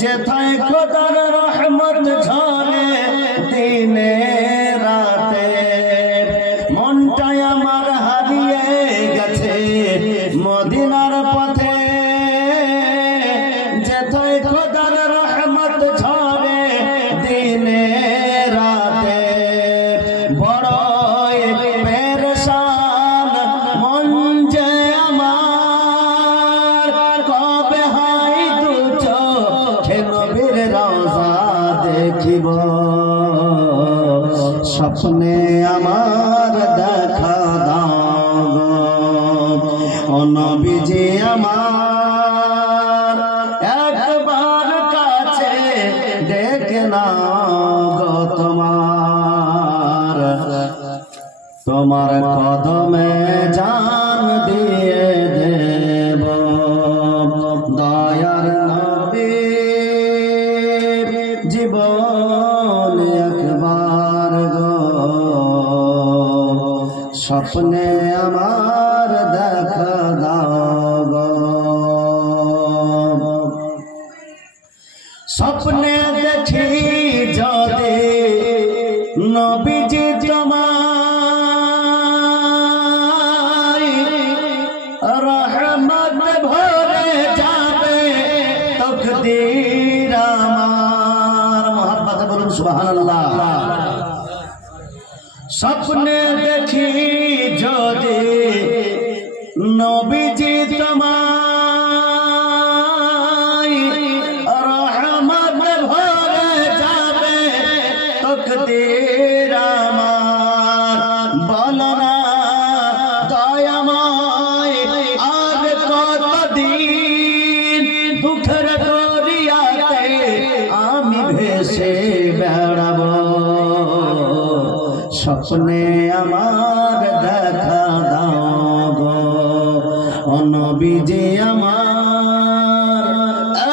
যেথায় খোদার রহমত ঝরে দিনে রাতে মনটাই আমার হারিয়ে গেছে মদিনার পথে যেথায় খোদার রহমত ঝরে দিনে রাতে বড়ই পেরেশান মন যে আমার কবে হয় দু চোখে নবীর রওজা দেখিব স্বপ্নে আমার দেখা দাও ও নবীজি আমার একবার কাছে ডেকে নাও গো তোমার কদমে জান দিয়ে দেব দয়ার নবী জীবন একবার গো স্বপ্নে আমার দেখা দাও গো স্বপ্নে দেখি যদি নবীজি তোমায় রহমত ভরে যাবে তকদীর আমার মোহাম্মদ বলুন সুবহানাল্লাহ স্বপ্নে দেখি যদি নবীজি তোমায় রহমত ভরে যাবে তকদীর আমার বলো না দয়াময় আর কতদিন দুঃখের দরিয়াতে আমি ভেসে বেড়াবো স্বপ্নে আমার দেখা দাও গো ও নবীজি আমার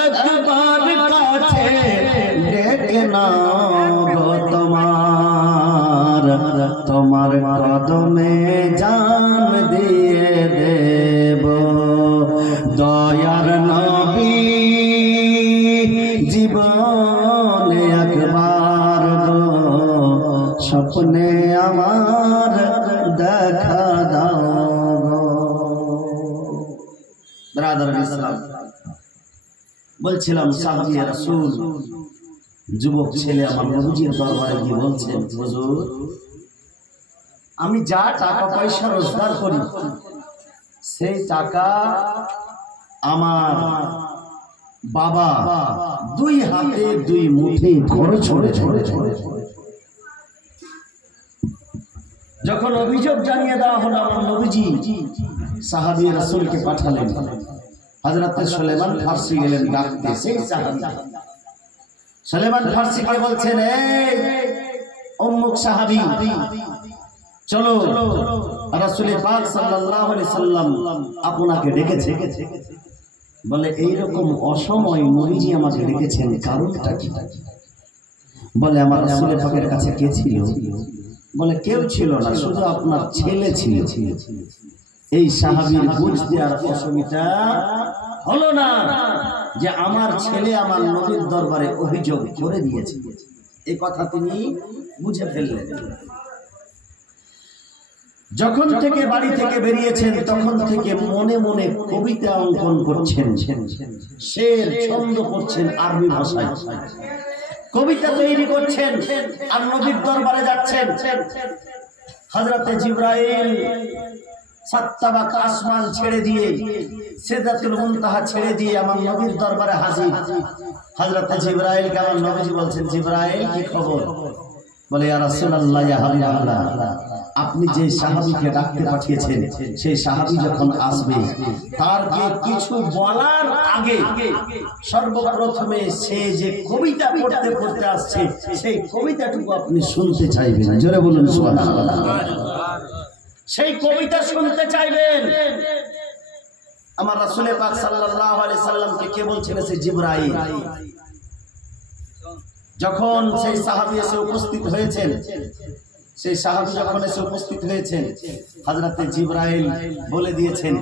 একবার কাছে ডেকে নাও গো তোমার কদমে জান দিয়ে দেব দয়ার নবী জীবন একবার গো স্বপ্নে আমার দেখা দাও গো ব্রাদার ইসলাম বলছিলাম সাহাবী রাসূল যুবক ছেলে আমার নবীজির দরবারে গিয়ে বলছেন হুজুর আমি যা টাকা পয়সা রোজগার করি সেই টাকা আমার বাবা দুই হাতে দুই মুঠে খরচ করে যখন অভিযোগ জানিয়ে দেওয়া হলো আমার নবীজি সাহাবী রাসূলকে পাঠালেন হযরত সুলাইমান ফারসি গেলেন ডাকতে সেই সাহাবী সুলাইমান ফারসিকে বলছেন এই অমুক সাহাবী চলো রাসূল পাক সাল্লাল্লাহু আলাইহি সাল্লাম আপনাকে ডেকেছে বলে এই রকম অসময় নবীজি আমাকে ডেকেছেন কারণটা কি বলে আমার রাসূল পাকের কাছে কে ছিল বলে কেউ ছিল না শুধু আপনার ছেলে ছিল এই সাহাবীর বুঝতে আর অসুবিধা হলো না যে আমার ছেলে আমার নবীর দরবারে অভিযোগ করে দিয়েছে এই কথা তিনি বুঝে ফেললেন যখন থেকে বাড়ি থেকে বেরিয়েছেন তখন থেকে মনে মনে কবিতা অঙ্কন করছেন শের ছন্দ করছেন আরবি ভাষায় কবিতা তৈরি করছেন আর নবীর দরবারে যাচ্ছেন হযরতে জিবরাইল সাত্তাবাক আসমান ছেড়ে দিয়ে সিদরাতুল মুনতাহা ছেড়ে দিয়ে আমার নবীর দরবারে হাজির হযরতে জিবরাইলকে আমার নবীজি বলছেন জিবরাইল কি খবর বলে ইয়া রাসূলুল্লাহ ইয়া হাবিবাল্লাহ আপনি যে সাহাবীকে ডাকতে পাঠিয়েছেন সেই সাহাবী যখন আসবে তার কিছু বলার আগে সর্বপ্রথমে সে যে কবিতা পড়তে পড়তে আসছে সেই কবিতাটুকু আপনি শুনতে চাইবেন জোরে বলুন সুবহানাল্লাহ সেই কবিতা শুনতে চাইবেন আমার রাসূল পাক সাল্লাল্লাহু আলাইহি সাল্লামকে কে বলছেন সে জিবরাইল যখন সেই সাহাবী এসে উপস্থিত হয়েছেন সেই সাহাবী যখন এসে উপস্থিত হয়েছেন, হযরতে জিবরাইল বলে দিয়েছেন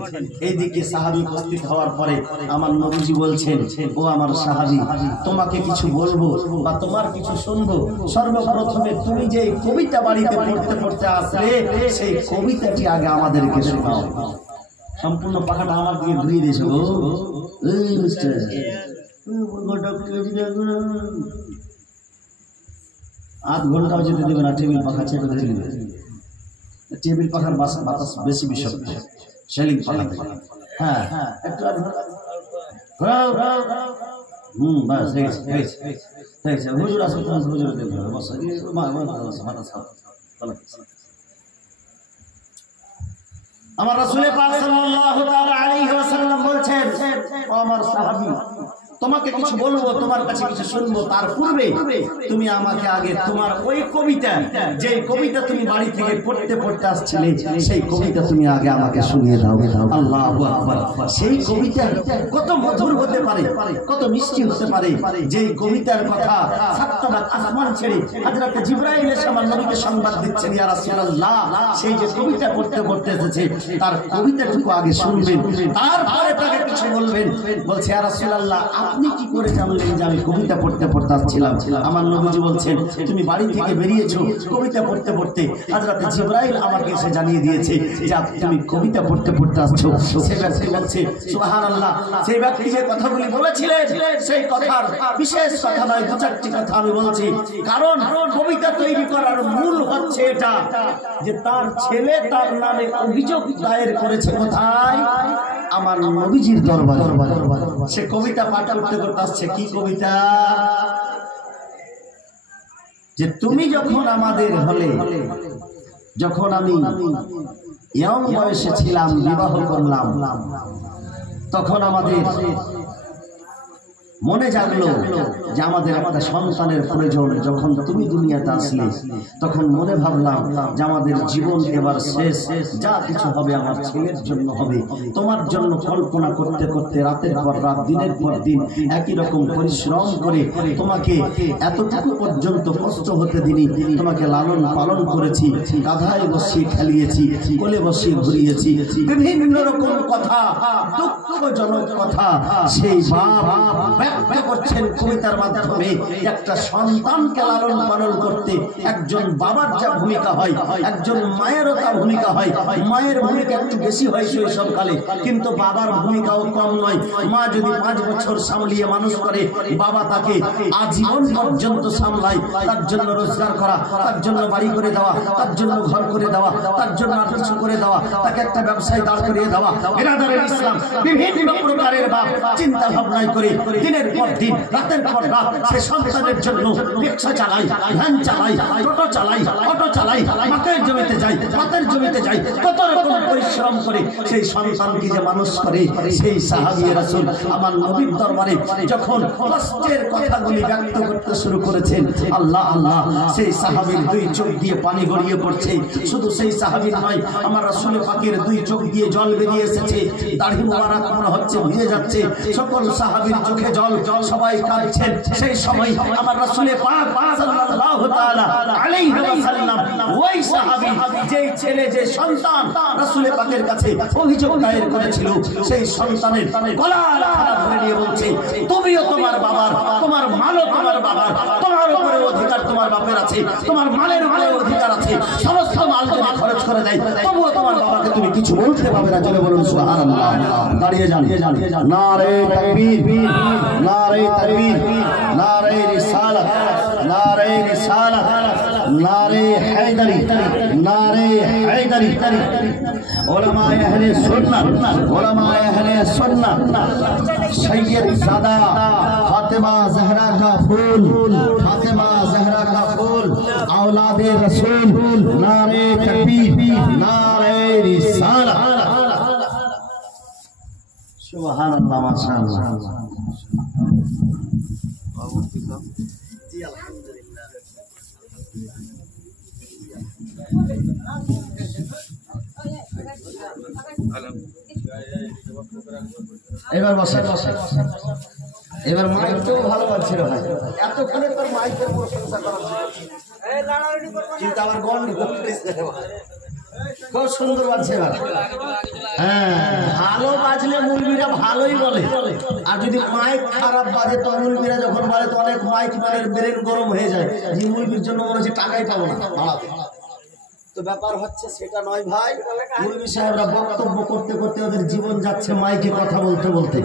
এইদিকে। সাহাবী উপস্থিত হওয়ার পরে আমার নবীজি বলছেন, ও আমার সাহাবী, তোমাকে কিছু বলবো বা তোমার কিছু শুনবো, সর্বপ্রথমে তুমি যে কবিতা বাড়িতে পড়তে পড়তে আসলে সেই কবিতাটি আগে আমাদেরকে শোনাও। সম্পূর্ণ পাখাটা আমার দিকে ঘুরিয়ে দিয়েছো গো। এই মিস্টার আধ ঘন্টাও যেতে দেবে না, টেবিল পাখা ছেড়ে দিবে। টেবিল পাখার বাতাস বেশি বিষাক্ত সেলিং পাখা থেকে। হ্যাঁ একটু বাস হয়েছে। হুজুর আসবে, হুজুর দেখবে আমার রাসূল পাক সাল্লাল্লাহু তাআলা আলাইহি ওয়াসাল্লাম বলছেন, ও আমার সাহাবী, তোমাকে কিছু বলবো, তোমার কাছে কিছু শুনবো, তার পূর্বে তুমি আমাকে আগে তোমার ওই কবিতা, যে কবিতা তুমি বাড়ি থেকে পড়তে পড়তে আসছিলে, সেই কবিতা তুমি আগে আমাকে শুনিয়ে দাও। আল্লাহু আকবার। সেই কবিতা কত মধুর হতে পারে, কত মিষ্টি হতে পারে, যে কবিতার কথা সাতটা আসমান ছেড়ে হযরত জিবরাইল এসে আমার নবীকে সংবাদ দিচ্ছেন, ইয়া রাসূলুল্লাহ, সেই যে কবিতা পড়তে পড়তে এসেছে তার কবিতাটুকু আগে শুনবেন, তারপরে তাকে কিছু বলবেন। বলছে, ইয়া রাসূলুল্লাহ, আপনি কি করে জানলেন যে আমি কবিতা পড়তে পড়তে আসছিলাম? আমার নবীজি বলছেন, তুমি বাড়ি থেকে বেরিয়েছো কবিতা পড়তে পড়তে, হযরত জিবরাইল আমাকে এসে জানিয়ে দিয়েছে যে তুমি কবিতা পড়তে পড়তে আসছো। সেই ব্যক্তি বলছে, সুবহানাল্লাহ, সেই ব্যক্তি যে কথাগুলি বলেছিলেন সেই কথার বিশেষ কথা নয়, দু চারটি কথা আমি বলছি। কারণ কবিতা তৈরি করার মূল হচ্ছে এটা যে তার ছেলে তার নামে অভিযোগ দায়ের করেছে কোথায়? আমার নবীজির দরবারে। সে কবিতা পাঠ করতে করতে আসছে। কি কবিতা? যে তুমি যখন আমাদের হলে, যখন আমি ইয়ং বয়সে ছিলাম, বিবাহ করলাম, তখন আমাদের মনে জাগলো যে আমাদের একটা সন্তানের প্রয়োজন। যখন তুমি দুনিয়াতে আসলে তখন মনে ভাবলাম যে আমাদের জীবন এবার শেষ, যা কিছু হবে আমার ছেলের জন্য হবে। তোমার জন্য কল্পনা করতে করতে রাতের পর রাত, দিনের পর দিন একই রকম পরিশ্রম করে তোমাকে এতটুকু পর্যন্ত কষ্ট হতে দিনি। তোমাকে লালন পালন করেছি, কাঁধায় বসিয়ে খেলিয়েছি, কোলে বসিয়ে ঘুরিয়েছি। বিভিন্ন রকম কথা, দুঃখজনক কথা সেই বাপ ব্যক্ত করছেন কবিতার মাধ্যমে। একটা সন্তানকে লালন পালন করতে একজন বাবার যা ভূমিকা হয়, একজন মায়েরও তা ভূমিকা হয়। মায়ের ভূমিকা একটু বেশি হয় শৈশবকালে, কিন্তু বাবার ভূমিকাও কম নয়। মা যদি 5 বছর সামলিয়ে মানুষ করে, বাবা তাকে আজীবন পর্যন্ত সামলায়। তার জন্য রোজগার করা, তার জন্য বাড়ি করে দেওয়া, তার জন্য ঘর করে দেওয়া, তার জন্য আর কিছু করে দেওয়া, তাকে একটা ব্যবসায় দাঁড় করিয়ে দেওয়া। বিরাদরের ইসলাম বিভিন্ন প্রকারের বাপ চিন্তা ভাবনায় করে দিনের পর দিন, রাতের পর রাত সে সন্তানের জন্য রিক্সা চালাই, ভ্যান চালাই, টোটো চালাই, অটো চালাই, মাঠের জমিতে যাই, মাঠের জমিতে যাই, কত রকম পরিশ্রম করে সেই সন্তানকে যে মানুষ করে। সেই সাহাবী রাসূল আমার নবীর দরবারে যখন কষ্টের কথাগুলি ব্যক্ত করতে শুরু করেছেন, আল্লাহ আল্লাহ, সেই সাহাবীর 2 চোখ দিয়ে পানি গড়িয়ে পড়ছে। শুধু সেই সাহাবীর নয়, আমার রাসূল পাকের 2 চোখ দিয়ে জল বেরিয়ে এসেছে, দাড়ি মুবারক মনে হচ্ছে ভিজে যাচ্ছে। সকল সাহাবীর চোখে জল, সবাই কাঁদছেন। সেই সময় আমার রাসূল পাক সাল্লাল্লাহু তাআলা আলাইহি ওয়াসাল্লাম ওই সাহাবী, যেই ছেলে, যে সন্তান রাসূল পাকের কাছে অভিযোগ দায়ের করেছিল, সেই সন্তানের গলার হাত ধরে নিয়ে বলছে, তুমিও তোমার বাবার, তোমার মালও তোমার বাবার, তোমার উপরে অধিকার তোমার বাপের আছে, তোমার মালের উপরে অধিকার আছে। সমস্ত মাল যদি খরচ করে দেয় তবুও তোমার বাবাকে তুমি কিছু বলতে পারবে না। চলে বলুন সুবহানাল্লাহ। দাঁড়িয়ে যান। নারে তাকবীর, নারে তাকবীর, নারে রিসালাত, নারে রিসালাত, নারে হায়দারি, নারে হায়দারি। উলামায়ে আহলে সুন্নাত, উলামায়ে আহলে সুন্নাত, সৈয়দ সাদা ফাতেমা জহরা का फूल, फातिमा जहरा का फूल, औलादे रसूल, नारे तकबीर, नारे रिसालत। सुबहानअल्लाह, माशाअल्लाह। जी अल्हम्दुलिल्लाह। এবার বসে বসে, এবার মাইক তো ভালো লাগছিল ভাই, এতক্ষণে তোর মাইকের প্রশংসা করা কিন্তু আবার গন্ড খুব সুন্দর বাজছে এবার। হ্যাঁ, ভালো বাজলে মুরগিরা ভালোই বলে, আর যদি মাইক খারাপ বাজে তো মুরগিরা যখন বলে তো অনেক মাইক মানের ব্রেন গরম হয়ে যায়, যে মুরগির জন্য মনে হচ্ছে টাকাই পাবো না ভাড়াতে। তো ব্যাপার হচ্ছে সেটা নয় ভাই, মুরগি সাহেবরা বক্তব্য করতে করতে ওদের জীবন যাচ্ছে মাইকে কথা বলতে বলতে।